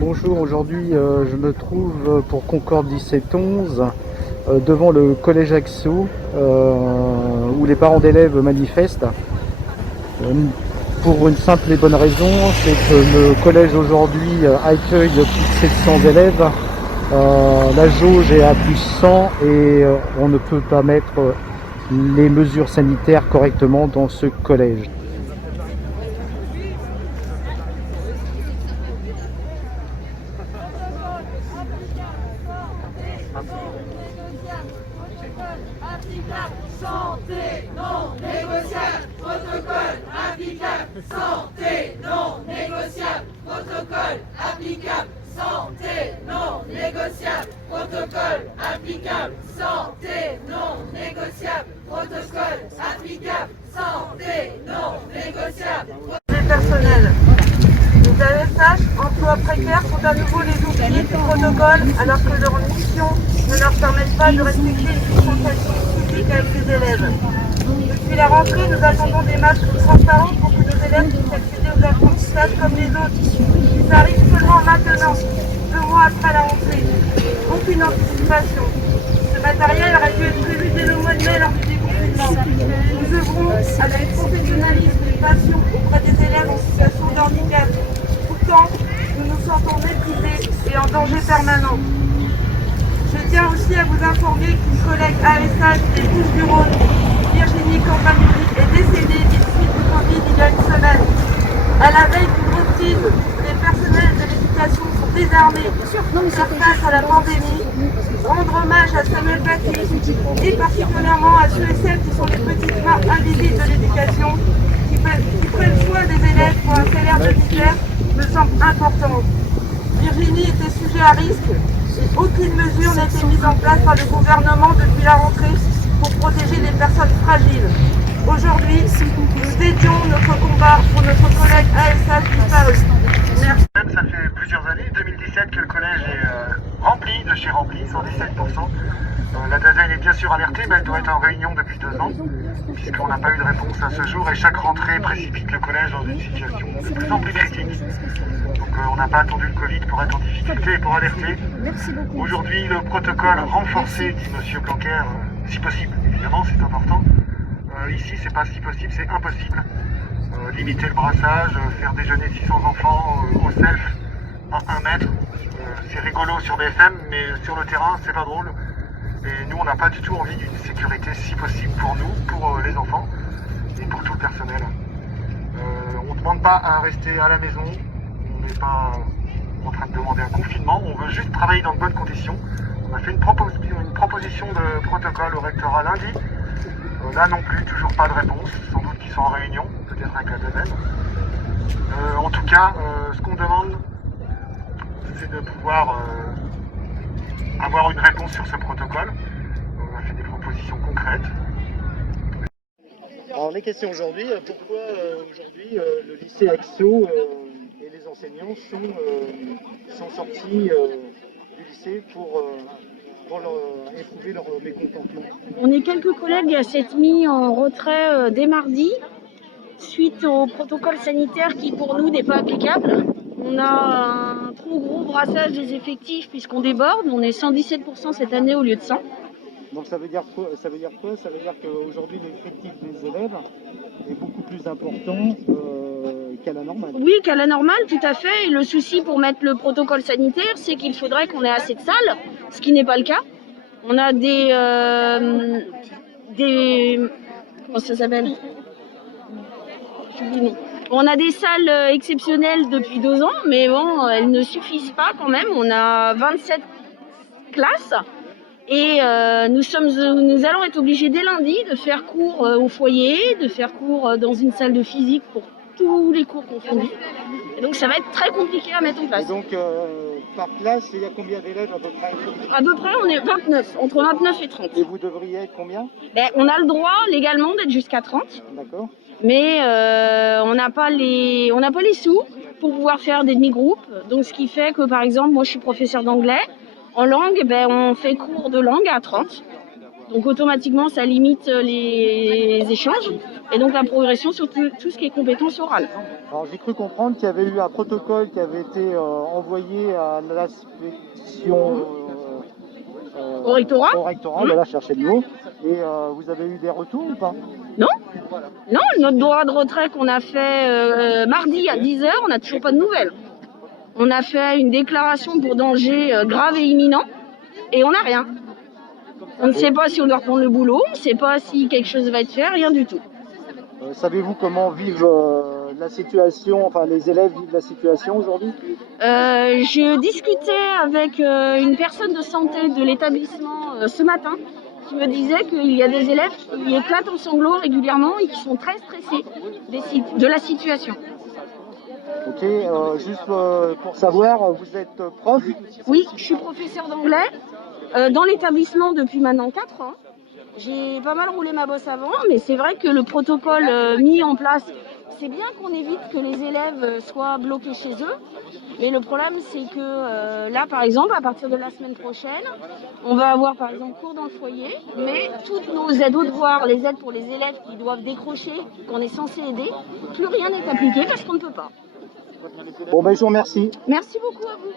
Bonjour, aujourd'hui je me trouve pour Concorde 1711 devant le collège Axo où les parents d'élèves manifestent pour une simple et bonne raison, c'est que le collège aujourd'hui accueille plus de 700 élèves. La jauge est à plus 100 et on ne peut pas mettre les mesures sanitaires correctement dans ce collège. Santé non négociable, protocole applicable. Santé non négociable, protocole applicable. Santé non négociable, protocole applicable. Santé non négociable, protocole applicable. Santé non négociable. Les personnels. Les AESH, emplois précaires, sont à nouveau les oubliés du protocole alors que leurs missions ne leur permettent pas de respecter une distanciation physique avec les élèves. Depuis la rentrée, nous attendons des masques transparents pour que nos élèves puissent accéder aux apprentissages comme les autres. Ça arrive seulement maintenant, 2 mois après la rentrée. Aucune anticipation. Ce matériel aurait dû être prévu dès le mois de mai lors du déconfinement. Nous œuvrons avec professionnalisme et passion auprès des élèves en situation de handicap. Pourtant, nous nous sentons méprisés et en danger permanent. Je tiens aussi à vous informer qu'une collègue AESH des Bouches-du-Rhône, Virginie Campanelli, est décédée des suites du Covid il y a une semaine. À la veille d'une reprise, les personnels de l'éducation sont désarmés pour faire face à la pandémie, rendre hommage à Samuel Paty et particulièrement à ceux et celles qui sont les petites mains invisibles de l'éducation, qui prennent soin des élèves pour un salaire de misère, me semble important. Virginie était sujet à risque et aucune mesure n'a été mise en place par le gouvernement depuis la rentrée pour protéger les personnes fragiles. Aujourd'hui, nous dédions notre combat pour notre collègue AESH disparu. Merci. Ça fait plusieurs années, 2017, que le collège est rempli, de chez rempli, 117%. La DAZEN est bien sûr alertée, mais elle doit être en réunion depuis 2 ans, puisqu'on n'a pas eu de réponse à ce jour, et chaque rentrée précipite le collège dans une situation de plus en plus critique. Donc on n'a pas attendu le Covid pour être en difficulté et pour alerter. Aujourd'hui, le protocole renforcé, dit M. Blanquer, si possible, évidemment, c'est important. Ici, c'est pas si possible, c'est impossible. Limiter le brassage, faire déjeuner 600 enfants au self à 1 mètre. C'est rigolo sur BFM, mais sur le terrain, c'est pas drôle. Et nous, on n'a pas du tout envie d'une sécurité si possible pour nous, pour les enfants et pour tout le personnel. On ne demande pas à rester à la maison, on n'est pas en train de demander un confinement, on veut juste travailler dans de bonnes conditions. On a fait une proposition de protocole au rectorat lundi. Là non plus, toujours pas de réponse, sans doute qu'ils sont en réunion, peut-être avec la DAZEN. En tout cas, ce qu'on demande, c'est de pouvoir avoir une réponse sur ce protocole. On a fait des propositions concrètes. Alors les questions aujourd'hui, pourquoi aujourd'hui le lycée Axo et les enseignants sont sortis du lycée pour éprouver leur mécontentement? On est quelques collègues à s'être mis en retrait dès mardi suite au protocole sanitaire qui pour nous n'est pas applicable. On a un trop gros brassage des effectifs puisqu'on déborde, on est 117% cette année au lieu de 100. Donc ça veut dire quoi? Ça veut dire qu'aujourd'hui l'effectif des élèves est beaucoup plus important qu'à la normale. Oui, qu'à la normale, tout à fait. Et le souci pour mettre le protocole sanitaire, c'est qu'il faudrait qu'on ait assez de salles, ce qui n'est pas le cas. On a des comment ça s'appelle? J'oublie le nom. On a des salles exceptionnelles depuis 2 ans, mais bon, elles ne suffisent pas quand même. On a 27 classes et nous allons être obligés dès lundi de faire cours au foyer, de faire cours dans une salle de physique pour tous les cours confondus. Et donc ça va être très compliqué à mettre en place. Et donc par classe, il y a combien d'élèves à peu près? À peu près, on est 29, entre 29 et 30. Et vous devriez être combien? On a le droit légalement d'être jusqu'à 30. D'accord. Mais on n'a pas les sous pour pouvoir faire des demi-groupes. Donc ce qui fait que par exemple, moi je suis professeur d'anglais. En langue, on fait cours de langue à 30. Donc automatiquement ça limite les échanges. et donc la progression sur tout ce qui est compétences orales. Alors j'ai cru comprendre qu'il y avait eu un protocole qui avait été envoyé à l'inspection Au rectorat, voilà, chercher le mot. Et vous avez eu des retours ou pas? Non, notre droit de retrait qu'on a fait mardi à 10h, on n'a toujours pas de nouvelles. On a fait une déclaration pour danger grave et imminent et on n'a rien. On ne sait pas si on doit reprendre le boulot, on ne sait pas si quelque chose va être fait, rien du tout. Savez-vous comment vivent la situation, enfin les élèves vivent la situation aujourd'hui? Je discutais avec une personne de santé de l'établissement ce matin qui me disait qu'il y a des élèves qui éclatent en sanglots régulièrement et qui sont très stressés de la situation. Ok, juste pour savoir, vous êtes prof? Oui, je suis professeure d'anglais dans l'établissement depuis maintenant 4 ans. J'ai pas mal roulé ma bosse avant, mais c'est vrai que le protocole mis en place, c'est bien qu'on évite que les élèves soient bloqués chez eux. Mais le problème, c'est que là, par exemple, à partir de la semaine prochaine, on va avoir par exemple cours dans le foyer, mais toutes nos aides aux devoirs, les aides pour les élèves qui doivent décrocher, qu'on est censé aider, plus rien n'est appliqué parce qu'on ne peut pas. Bon, ben je vous remercie. Merci beaucoup à vous.